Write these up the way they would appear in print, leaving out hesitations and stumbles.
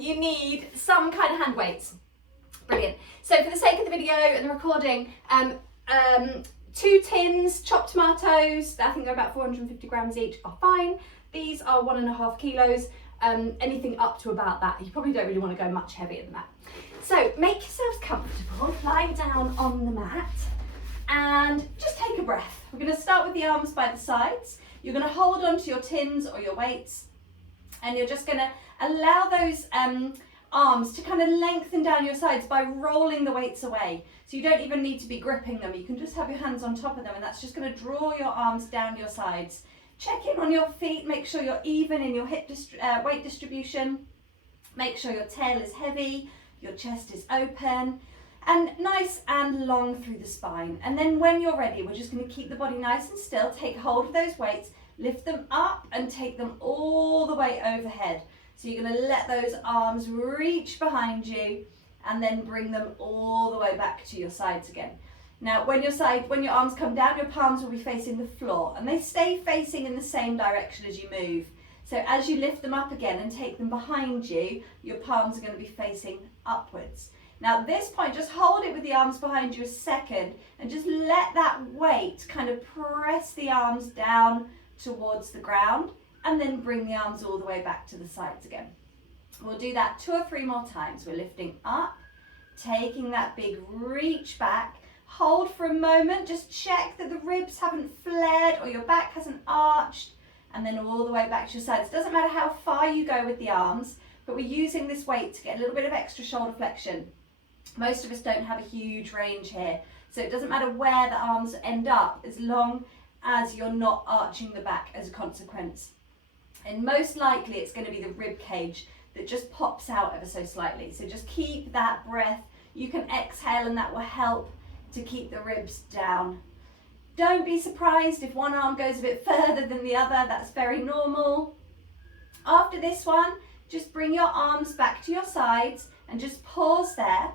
you need some kind of hand weights. Brilliant. So for the sake of the video and the recording, 2 tins chopped tomatoes, I think they're about 450 grams each, are fine. These are 1.5 kilos. Anything up to about that. You probably don't really want to go much heavier than that. So make yourselves comfortable, lie down on the mat and just take a breath. We're going to start with the arms by the sides. You're going to hold on to your tins or your weights, and you're just going to allow those arms to kind of lengthen down your sides by rolling the weights away. So you don't even need to be gripping them. You can just have your hands on top of them, and that's just going to draw your arms down your sides. Check in on your feet, make sure you're even in your weight distribution. Make sure your tail is heavy, your chest is open, and nice and long through the spine. And then when you're ready, we're just going to keep the body nice and still. Take hold of those weights, lift them up and take them all the way overhead. So you're going to let those arms reach behind you and then bring them all the way back to your sides again. Now, when your arms come down, your palms will be facing the floor, and they stay facing in the same direction as you move. So as you lift them up again and take them behind you, your palms are going to be facing upwards. Now at this point, just hold it with the arms behind you a second and just let that weight kind of press the arms down towards the ground, and then bring the arms all the way back to the sides again. We'll do that 2 or 3 more times. We're lifting up, taking that big reach back. Hold for a moment, just check that the ribs haven't flared or your back hasn't arched, and then all the way back to your sides. It doesn't matter how far you go with the arms, but we're using this weight to get a little bit of extra shoulder flexion. Most of us don't have a huge range here, so it doesn't matter where the arms end up as long as you're not arching the back as a consequence. And most likely it's going to be the rib cage that just pops out ever so slightly. So just keep that breath. You can exhale and that will help to keep the ribs down. Don't be surprised if one arm goes a bit further than the other. That's very normal. After this one, just bring your arms back to your sides and just pause there.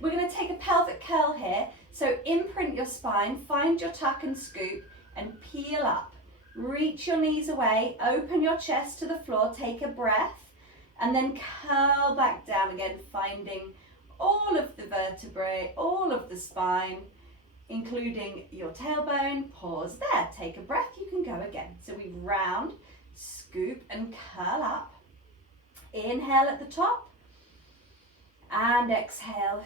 We're going to take a pelvic curl here. So imprint your spine, find your tuck and scoop and peel up. Reach your knees away, open your chest to the floor, take a breath, and then curl back down again, finding all of the vertebrae, all of the spine, including your tailbone. Pause there, take a breath, you can go again. So we round, scoop and curl up. Inhale at the top and exhale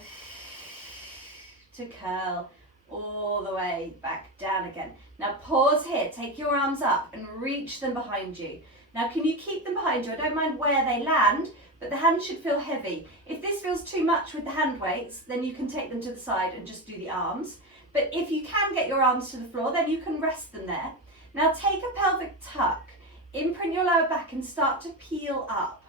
to curl all the way back down again. Now pause here, take your arms up and reach them behind you. Now can you keep them behind you? I don't mind where they land, but the hands should feel heavy. If this feels too much with the hand weights, then you can take them to the side and just do the arms. But if you can get your arms to the floor, then you can rest them there. Now take a pelvic tuck, imprint your lower back and start to peel up,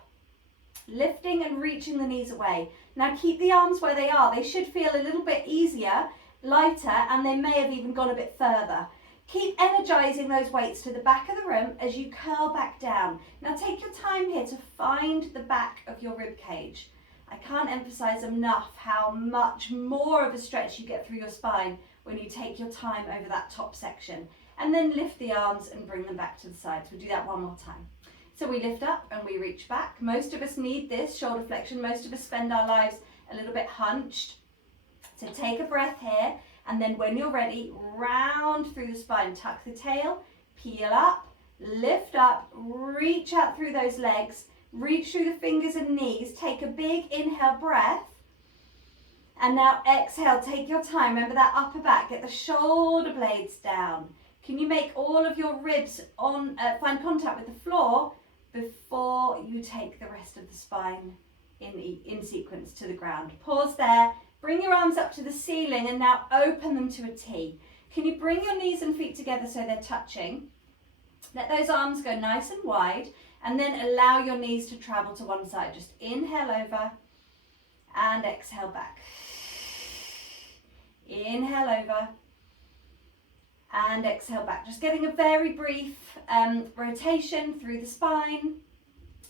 lifting and reaching the knees away. Now keep the arms where they are. They should feel a little bit easier, lighter, and they may have even gone a bit further. Keep energizing those weights to the back of the room as you curl back down. Now take your time here to find the back of your rib cage. I can't emphasize enough how much more of a stretch you get through your spine when you take your time over that top section. And then lift the arms and bring them back to the sides. We'll do that one more time. So we lift up and we reach back. Most of us need this shoulder flexion. Most of us spend our lives a little bit hunched. So take a breath here. And then when you're ready, round through the spine, tuck the tail, peel up, lift up, reach out through those legs, reach through the fingers and knees, take a big inhale breath, and now exhale, take your time. Remember that upper back, get the shoulder blades down. Can you make all of your ribs find contact with the floor before you take the rest of the spine in sequence to the ground? Pause there. Bring your arms up to the ceiling and now open them to a T. Can you bring your knees and feet together so they're touching? Let those arms go nice and wide and then allow your knees to travel to one side. Just inhale over and exhale back. Inhale over and exhale back. Just getting a very brief rotation through the spine,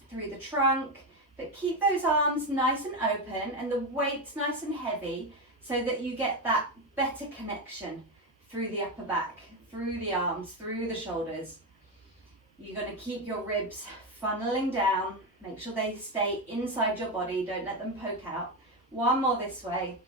through the trunk. But keep those arms nice and open and the weights nice and heavy so that you get that better connection through the upper back, through the arms, through the shoulders. You're going to keep your ribs funneling down Make sure they stay inside your body, don't let them poke out. One more this way.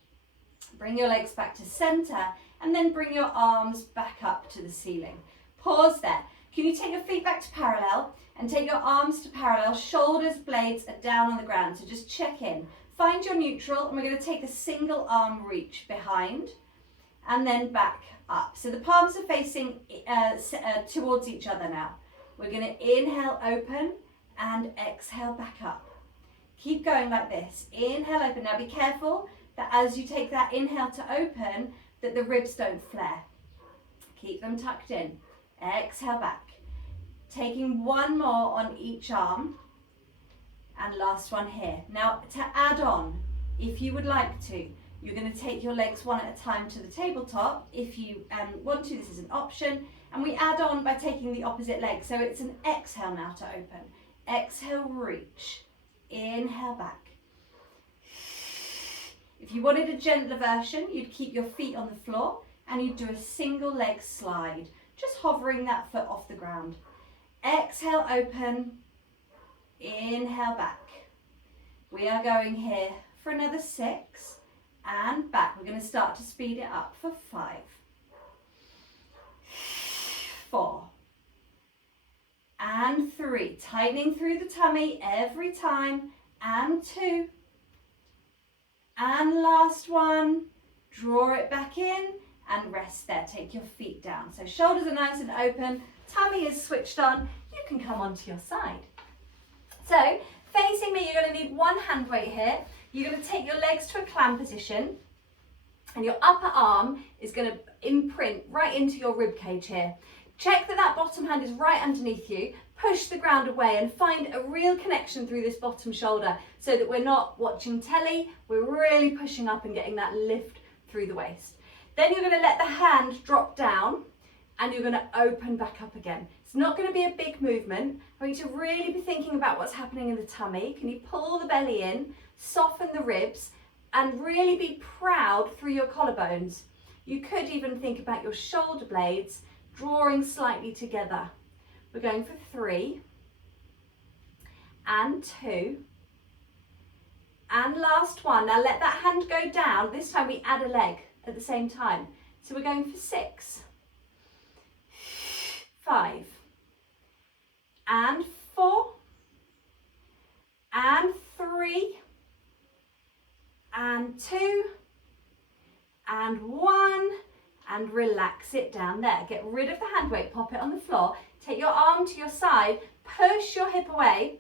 Bring your legs back to center and then bring your arms back up to the ceiling. Pause there. Can you take your feet back to parallel and take your arms to parallel, shoulders, blades are down on the ground. So just check in. Find your neutral and we're going to take a single arm reach behind and then back up. So the palms are facing towards each other now. We're going to inhale, open and exhale back up. Keep going like this. Inhale, open. Now be careful that as you take that inhale to open, that the ribs don't flare. Keep them tucked in. Exhale back. Taking one more on each arm. And last one here. Now to add on, if you would like to, you're going to take your legs one at a time to the tabletop. If you want to, this is an option. And we add on by taking the opposite leg. So it's an exhale now to open. Exhale, reach. Inhale back. If you wanted a gentler version, you'd keep your feet on the floor and you'd do a single leg slide, just hovering that foot off the ground. Exhale, open. Inhale back. We are going here for another 6 and back. We're going to start to speed it up for 5, 4 and 3. Tightening through the tummy every time. And 2. And last one. Draw it back in and rest there. Take your feet down. So shoulders are nice and open. Tummy is switched on. You can come onto your side. So facing me, you're going to need one hand weight here. You're going to take your legs to a clam position and your upper arm is going to imprint right into your rib cage here. Check that that bottom hand is right underneath you. Push the ground away and find a real connection through this bottom shoulder so that we're not watching telly, we're really pushing up and getting that lift through the waist. Then you're going to let the hand drop down and you're going to open back up again. It's not going to be a big movement. I want you to really be thinking about what's happening in the tummy. Can you pull the belly in, soften the ribs, and really be proud through your collarbones. You could even think about your shoulder blades drawing slightly together. We're going for 3 and 2 and last one. Now let that hand go down. This time we add a leg at the same time. So we're going for 6, 5 and 4 and 3 and 2 and 1 and relax it down there. Get rid of the hand weight, pop it on the floor, take your arm to your side, push your hip away,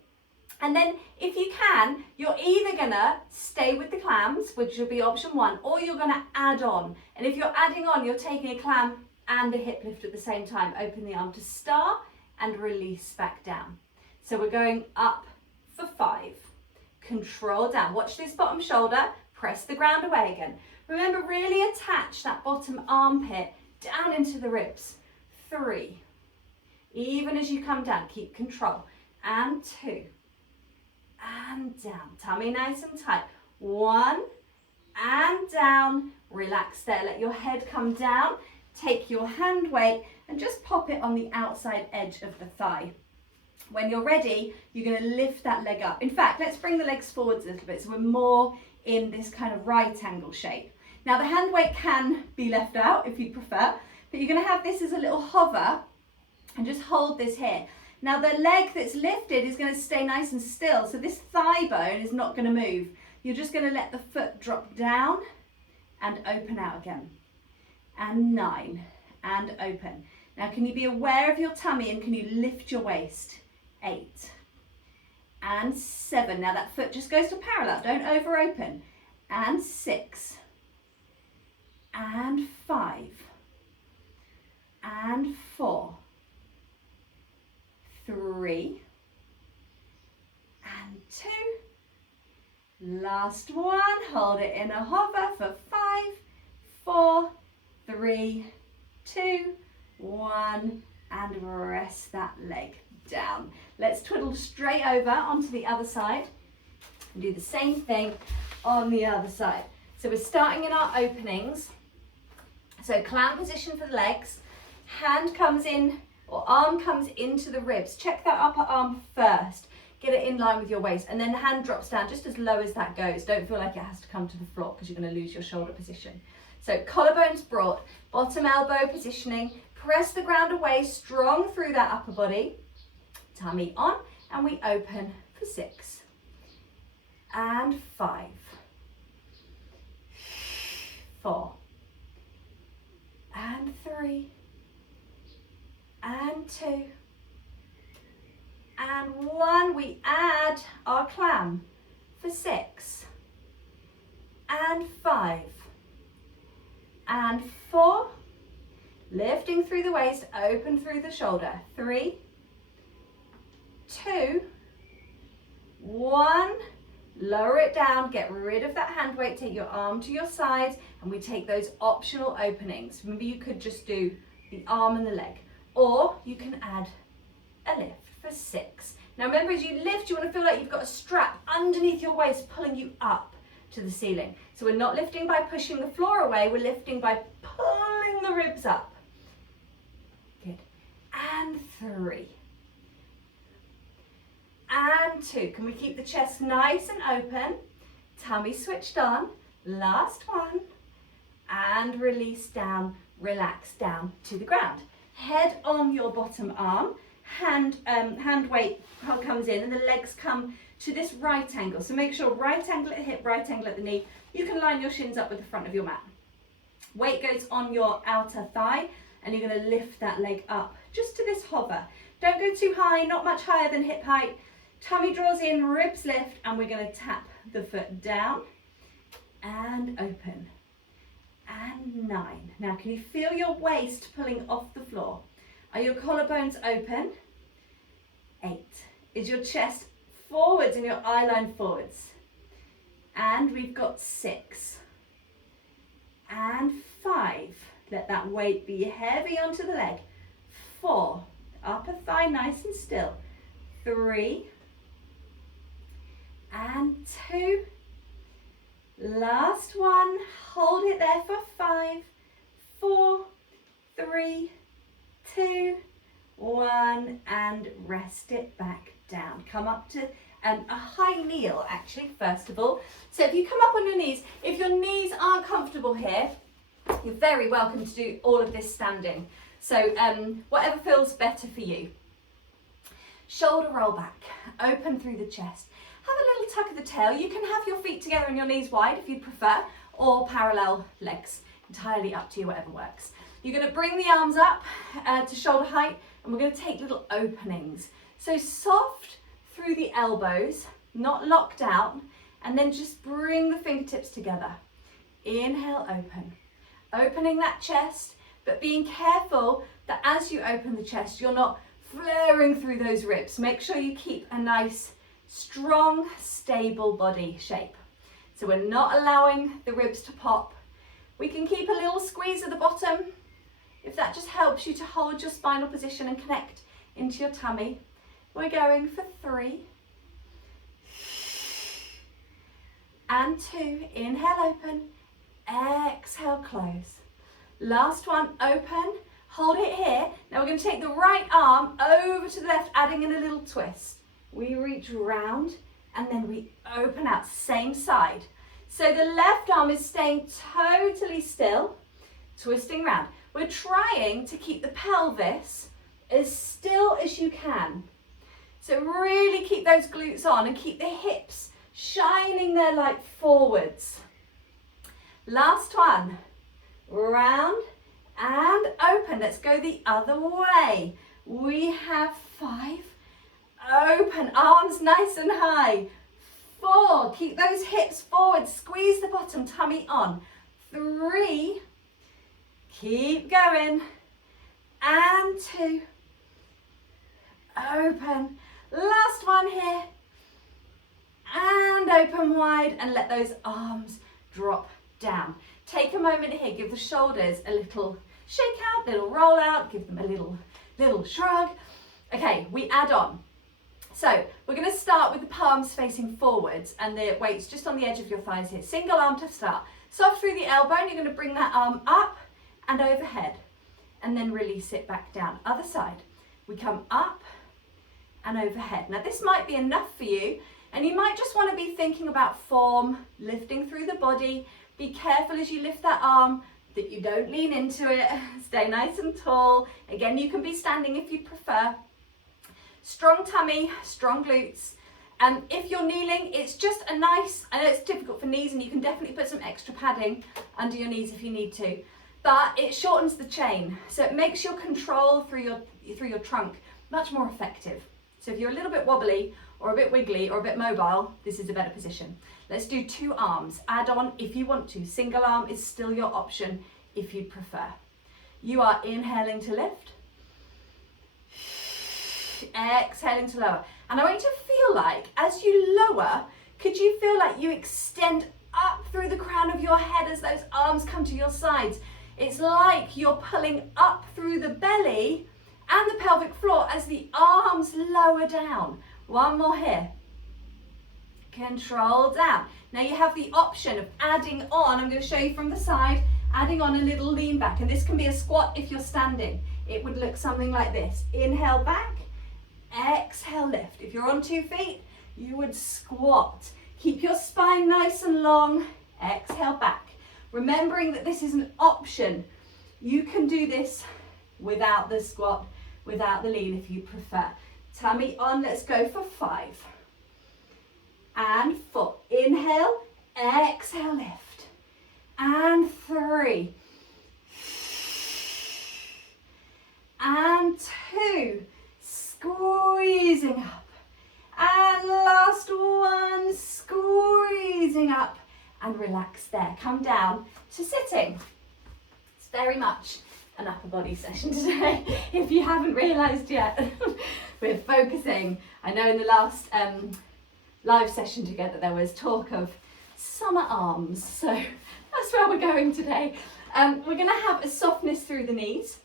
and then if you can, you're either gonna stay with the clams, which will be option 1, or you're gonna add on. And if you're adding on, you're taking a clam and a hip lift at the same time. Open the arm to star and release back down. So we're going up for 5. Control down. Watch this bottom shoulder. Press the ground away again. Remember, really attach that bottom armpit down into the ribs. 3. Even as you come down, keep control. And 2. And down. Tummy nice and tight. 1. And down. Relax there. Let your head come down. Take your hand weight and just pop it on the outside edge of the thigh. When you're ready, you're going to lift that leg up. In fact, let's bring the legs forwards a little bit so we're more in this kind of right angle shape. Now the hand weight can be left out if you prefer, but you're going to have this as a little hover and just hold this here. Now the leg that's lifted is going to stay nice and still, so this thigh bone is not going to move. You're just going to let the foot drop down and open out again. And 9 and open. Now can you be aware of your tummy and can you lift your waist? 8 and 7. Now that foot just goes to parallel, don't over open. And 6 and 5 and 4, 3 and 2. Last one, hold it in a hover for 5, 4, 3, 2, 1, and rest that leg down. Let's twiddle straight over onto the other side and do the same thing on the other side. So we're starting in our openings. So clam position for the legs, hand comes in or arm comes into the ribs. Check that upper arm first. get it in line with your waist, and then the hand drops down just as low as that goes. Don't feel like it has to come to the floor because you're going to lose your shoulder position. So collarbones brought, bottom elbow positioning, press the ground away, strong through that upper body, tummy on, and we open for 6 and 5, 4 and 3 and 2 and 1. We add our clam for 6 and 5 and 4, lifting through the waist, open through the shoulder, 3, 2, 1, lower it down, get rid of that hand weight, take your arm to your sides, and we take those optional openings. Maybe you could just do the arm and the leg, or you can add a lift for 6. Now remember, as you lift, you want to feel like you've got a strap underneath your waist pulling you up to the ceiling. So we're not lifting by pushing the floor away, we're lifting by pulling the ribs up. Good. And 3. And 2. Can we keep the chest nice and open? Tummy switched on. Last one. And release down, relax down to the ground. Head on your bottom arm. Hand weight comes in and the legs come to this right angle. So make sure right angle at the hip, right angle at the knee. You can line your shins up with the front of your mat. Weight goes on your outer thigh and you're going to lift that leg up just to this hover. Don't go too high, not much higher than hip height. Tummy draws in, ribs lift, and we're going to tap the foot down and open. And 9. Now can you feel your waist pulling off the floor? Are your collarbones open? 8. Is your chest forwards and your eye line forwards? And we've got 6. And 5. Let that weight be heavy onto the leg. 4. Upper thigh nice and still. 3. And 2. Last one. Hold it there for 5, 4, 3, 2, 1, and rest it back down. Come up to a high kneel, actually, first of all. So if you come up on your knees, if your knees aren't comfortable here, you're very welcome to do all of this standing. So whatever feels better for you. Shoulder roll back, open through the chest. Have a little tuck of the tail. You can have your feet together and your knees wide if you prefer, or parallel legs. Entirely up to you, whatever works. You're going to bring the arms up to shoulder height, and we're going to take little openings. So soft through the elbows, not locked out, and then just bring the fingertips together. Inhale, open. Opening that chest, but being careful that as you open the chest, you're not flaring through those ribs. Make sure you keep a nice, strong, stable body shape. So we're not allowing the ribs to pop. We can keep a little squeeze at the bottom if that just helps you to hold your spinal position and connect into your tummy. We're going for 3 and 2. Inhale, open. Exhale, close. Last one, open. Hold it here. Now we're going to take the right arm over to the left, adding in a little twist. We reach round and then we open out, same side. So the left arm is staying totally still, twisting round. We're trying to keep the pelvis as still as you can. So really keep those glutes on and keep the hips shining their light forwards. Last one, round and open. Let's go the other way. We have 5, open, arms nice and high. 4, keep those hips forward, squeeze the bottom, tummy on. 3, keep going. And 2, open. Last one here. And open wide and let those arms drop down. Take a moment here, give the shoulders a little shake out, little roll out, give them a little shrug. Okay, we add on. So we're going to start with the palms facing forwards and the weights just on the edge of your thighs here. Single arm to start. Soft through the elbow, and you're going to bring that arm up and overhead and then release it back down. Other side. We come up and overhead. Now this might be enough for you, and you might just want to be thinking about form, lifting through the body. Be careful as you lift that arm that you don't lean into it. Stay nice and tall. Again, you can be standing if you prefer. Strong tummy, strong glutes. And if you're kneeling, it's just a nice, I know it's difficult for knees, and you can definitely put some extra padding under your knees if you need to, but it shortens the chain. So it makes your control through your trunk much more effective. So if you're a little bit wobbly or a bit wiggly or a bit mobile, this is a better position. Let's do 2 arms. Add on if you want to. Single arm is still your option if you prefer. You are inhaling to lift. Exhaling to lower. And I want you to feel like, as you lower, could you feel like you extend up through the crown of your head as those arms come to your sides? It's like you're pulling up through the belly and the pelvic floor as the arms lower down. One more here. Control down. Now you have the option of adding on, I'm going to show you from the side, adding on a little lean back. And this can be a squat if you're standing. It would look something like this. Inhale back, exhale lift. If you're on 2 feet, you would squat. Keep your spine nice and long. Exhale back. Remembering that this is an option. You can do this without the squat, without the lean if you prefer. Tummy on, let's go for 5. And 4. Inhale, exhale, lift. And 3. And 2. Squeezing up. And last one, squeezing up. And relax there. Come down to sitting. It's very much an upper body session today. If you haven't realised yet, we're focusing. I know in the last live session together there was talk of summer arms, so that's where we're going today. We're going to have a softness through the knees,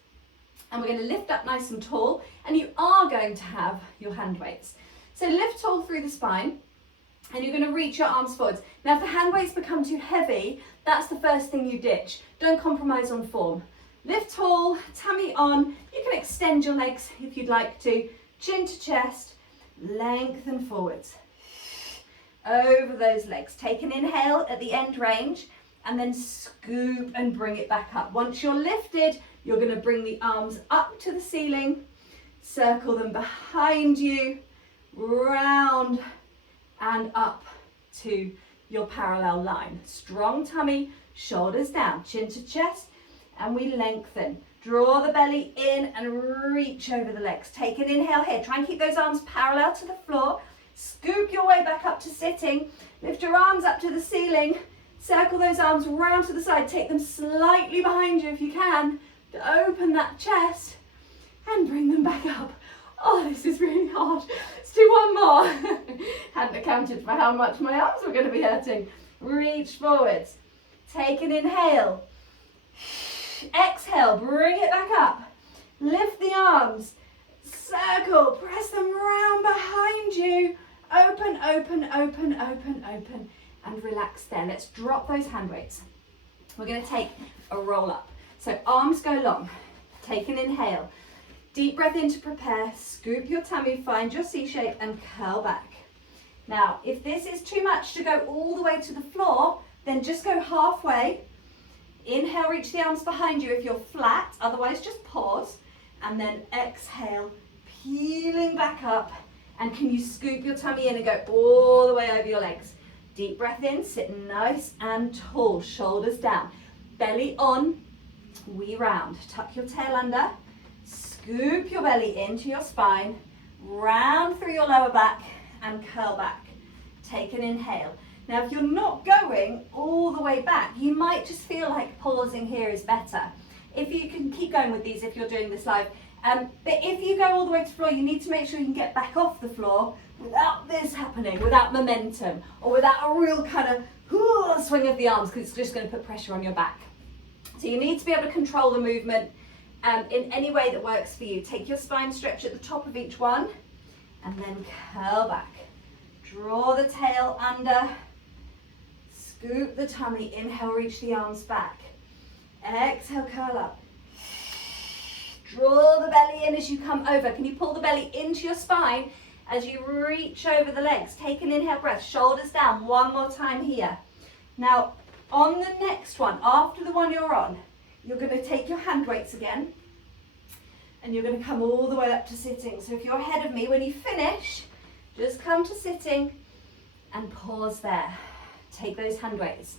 and we're going to lift up nice and tall, and you are going to have your hand weights. So lift tall through the spine, and you're going to reach your arms forwards. Now if the hand weights become too heavy, that's the first thing you ditch. Don't compromise on form. Lift tall, tummy on. You can extend your legs if you'd like to. Chin to chest, lengthen forwards. Over those legs. Take an inhale at the end range and then scoop and bring it back up. Once you're lifted, you're going to bring the arms up to the ceiling, circle them behind you, round and up to your parallel line. Strong tummy, shoulders down, chin to chest, and we lengthen. Draw the belly in and reach over the legs. Take an inhale here. Try and keep those arms parallel to the floor. Scoop your way back up to sitting. Lift your arms up to the ceiling. Circle those arms round to the side. Take them slightly behind you if you can to open that chest and bring them back up. Oh, this is really hard. Let's do one more. Hadn't accounted for how much my arms were going to be hurting. Reach forwards. Take an inhale. Exhale, bring it back up. Lift the arms. Circle, press them round behind you. Open, open, open, open, open. And relax there. Let's drop those hand weights. We're going to take a roll up. So arms go long. Take an inhale. Deep breath in to prepare. Scoop your tummy, find your C shape and curl back. Now, if this is too much to go all the way to the floor, then just go halfway. Inhale, reach the arms behind you if you're flat. Otherwise, just pause. And then exhale, peeling back up. And can you scoop your tummy in and go all the way over your legs? Deep breath in, sit nice and tall, shoulders down. Belly on, we round. Tuck your tail under. Scoop your belly into your spine. Round through your lower back and curl back. Take an inhale. Now, if you're not going all the way back, you might just feel like pausing here is better. If you can keep going with these if you're doing this live. But if you go all the way to the floor, you need to make sure you can get back off the floor without this happening, without momentum, or without a real kind of swing of the arms, because it's just going to put pressure on your back. So you need to be able to control the movement in any way that works for you. Take your spine stretch at the top of each one, and then curl back. Draw the tail under. Scoop the tummy, inhale, reach the arms back. Exhale, curl up. Draw the belly in as you come over. Can you pull the belly into your spine as you reach over the legs. Take an inhale breath, shoulders down, one more time here. Now, on the next one, after the one you're on, you're going to take your hand weights again, and you're going to come all the way up to sitting. So if you're ahead of me, when you finish, just come to sitting and pause there. Take those hand weights.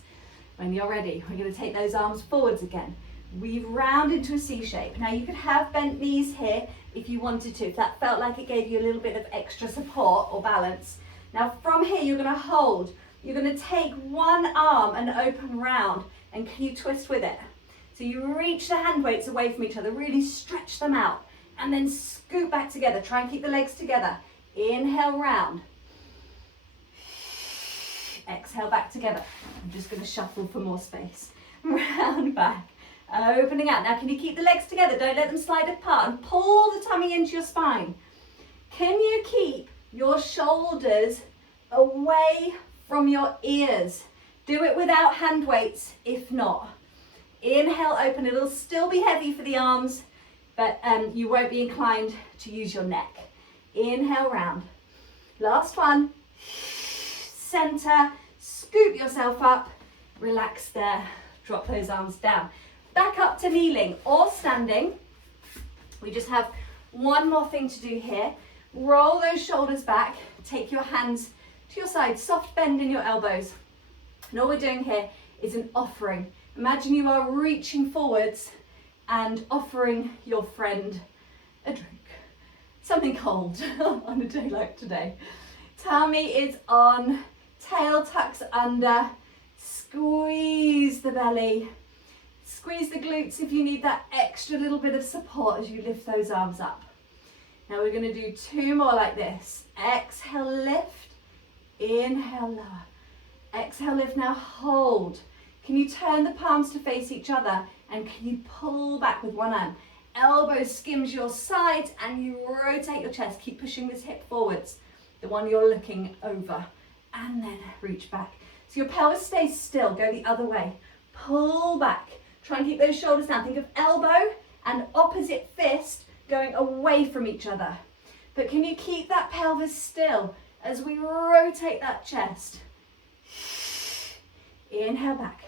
When you're ready, we're going to take those arms forwards again. Weave round into a C shape. Now you could have bent knees here if you wanted to, if that felt like it gave you a little bit of extra support or balance. Now from here, you're going to hold. You're going to take one arm and open round, and can you twist with it? So you reach the hand weights away from each other, really stretch them out, and then scoot back together. Try and keep the legs together. Inhale round. Exhale back together. I'm just going to shuffle for more space. Round back. Opening out. Now can you keep the legs together? Don't let them slide apart, and pull the tummy into your spine. Can you keep your shoulders away from your ears? Do it without hand weights if not. Inhale, open. It'll still be heavy for the arms, but you won't be inclined to use your neck. Inhale, round. Last one. Center. Scoop yourself up. Relax there. Drop those arms down. Back up to kneeling or standing. We just have one more thing to do here. Roll those shoulders back. Take your hands to your side. Soft bend in your elbows. And all we're doing here is an offering. Imagine you are reaching forwards and offering your friend a drink. Something cold on a day like today. Tummy is on, tail tucks under, squeeze the belly, squeeze the glutes if you need that extra little bit of support as you lift those arms up. Now we're going to do two more like this. Exhale, lift, inhale, lower. Exhale, lift, now hold. Can you turn the palms to face each other, and can you pull back with one arm? Elbow skims your sides and you rotate your chest. Keep pushing this hip forwards, the one you're looking over, and then reach back. So your pelvis stays still, go the other way. Pull back, try and keep those shoulders down. Think of elbow and opposite fist going away from each other. But can you keep that pelvis still as we rotate that chest? Inhale back.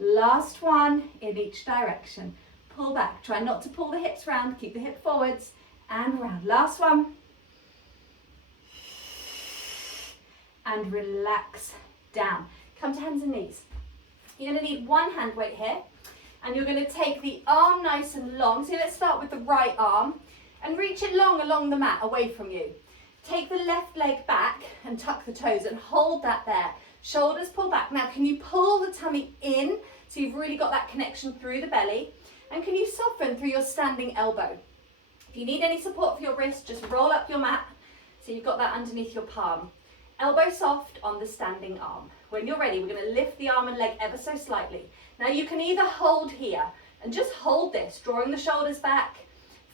Last one in each direction. Pull back. Try not to pull the hips round. Keep the hip forwards and round. Last one. And relax down. Come to hands and knees. You're going to need one hand weight here. And you're going to take the arm nice and long. So let's start with the right arm. And reach it long along the mat away from you. Take the left leg back and tuck the toes and hold that there. Shoulders pull back. Now can you pull the tummy in so you've really got that connection through the belly? And can you soften through your standing elbow? If you need any support for your wrist, just roll up your mat so you've got that underneath your palm. Elbow soft on the standing arm. When you're ready, we're going to lift the arm and leg ever so slightly. Now you can either hold here and just hold this, drawing the shoulders back,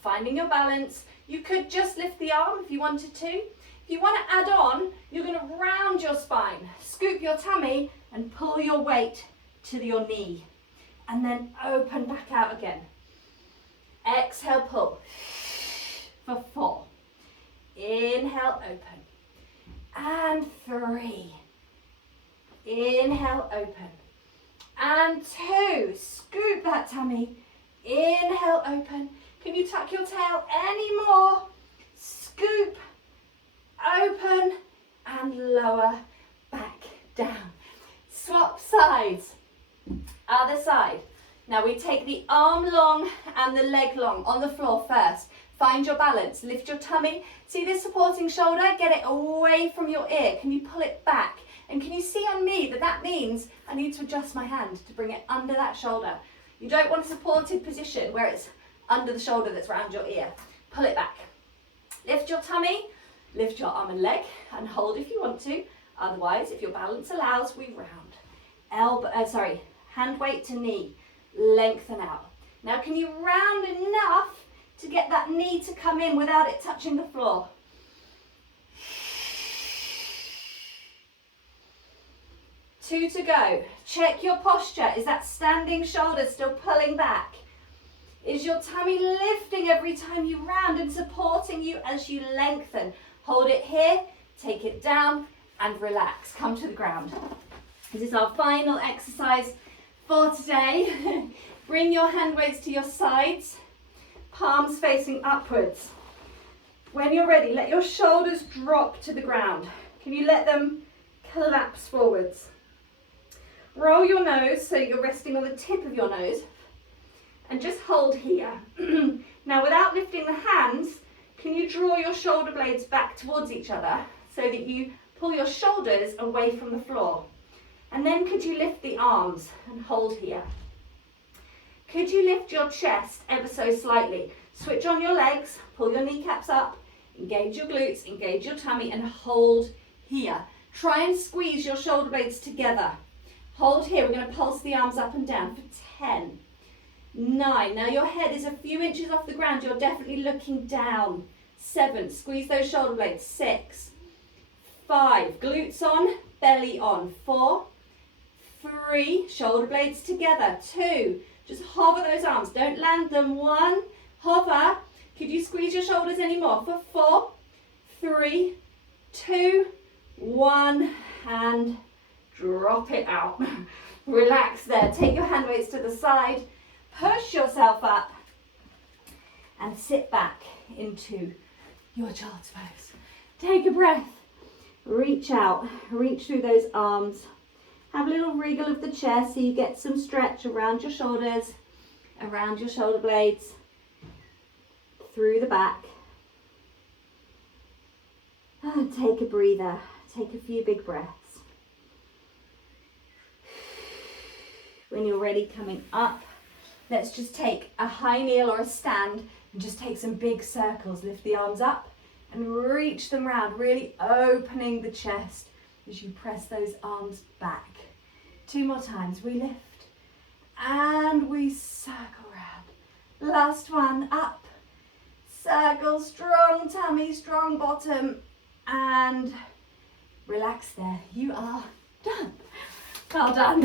finding your balance. You could just lift the arm if you wanted to. If you want to add on, you're going to round your spine, scoop your tummy and pull your weight to your knee. And then open back out again. Exhale, pull. For 4. Inhale, open. And 3. Inhale, open. And 2. Scoop that tummy. Inhale, open. Can you tuck your tail any more? Scoop, open, and lower back down. Swap sides. Other side. Now we take the arm long and the leg long on the floor first. Find your balance. Lift your tummy. See this supporting shoulder? Get it away from your ear. Can you pull it back? And can you see on me that that means I need to adjust my hand to bring it under that shoulder? You don't want a supported position where it's under the shoulder that's around your ear. Pull it back. Lift your tummy. Lift your arm and leg and hold if you want to. Otherwise, if your balance allows, we round. Hand weight to knee. Lengthen out. Now can you round enough to get that knee to come in without it touching the floor? Two to go. Check your posture. Is that standing shoulder still pulling back? Is your tummy lifting every time you round and supporting you as you lengthen? Hold it here, take it down and relax. Come to the ground. This is our final exercise for today. Bring your hand weights to your sides, palms facing upwards. When you're ready, let your shoulders drop to the ground. Can you let them collapse forwards? Roll your nose so you're resting on the tip of your nose and just hold here. Now, without lifting the hands, can you draw your shoulder blades back towards each other so that you pull your shoulders away from the floor? And then could you lift the arms and hold here? Could you lift your chest ever so slightly? Switch on your legs, pull your kneecaps up, engage your glutes, engage your tummy and hold here. Try and squeeze your shoulder blades together. Hold here, we're going to pulse the arms up and down for 10, 9, now your head is a few inches off the ground, you're definitely looking down. 7, squeeze those shoulder blades. 6, 5, glutes on, belly on. 4, 3, shoulder blades together. 2, just hover those arms, don't land them. 1, hover. Could you squeeze your shoulders anymore? For 4, 3, 2, 1, and drop it out. Relax there. Take your hand weights to the side, push yourself up, and sit back into your child's pose. Take a breath. Reach out, reach through those arms. Have a little wriggle of the chest so you get some stretch around your shoulders, around your shoulder blades, through the back. And take a breather. Take a few big breaths. When you're ready, coming up, let's just take a high kneel or a stand and just take some big circles. Lift the arms up and reach them round, really opening the chest as you press those arms back. 2 more times. We lift and we circle round. Last one, up, circle, strong tummy, strong bottom, and relax there. You are done. Well done.